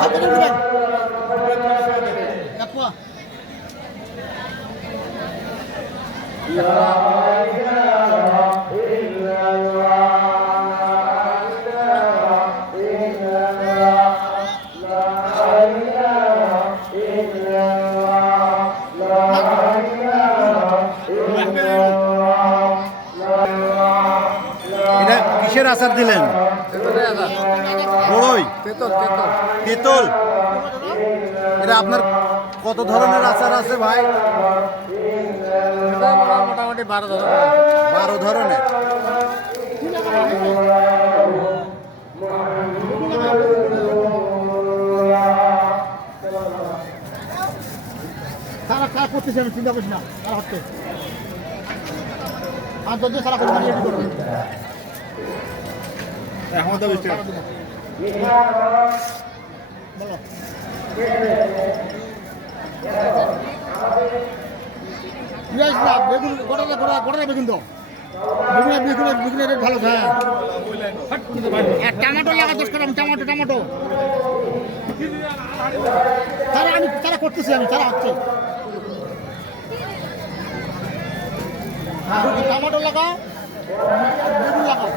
হাতে করে দিবেন এক পোয়া এটা কিসের আচার দিলেন বড়ই তেতল তেতল। তেঁতুল? এটা আপনার কত ধরনের আচার আছে ভাই? মোটামুটি বারো ধরনের। বারো ধরনের? সারা কাজ করতেছি আমি চিন্তা করিস না সারা হচ্ছে আর যদি সারা করতে এখন পেঁয়াজ না বেগুন গোটা গোটা গোটা বেগুন তো বেগুন বেগুন বেগুনের রেট ভালো হ্যাঁ আর টমেটো লাগা দশ গ্রাম টমেটো টমেটো তারা আমি তারা করতেছি আমি তারা হচ্ছে হ্যাঁ, টমেটো লাগাও বেগুন লাগাও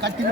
কাটি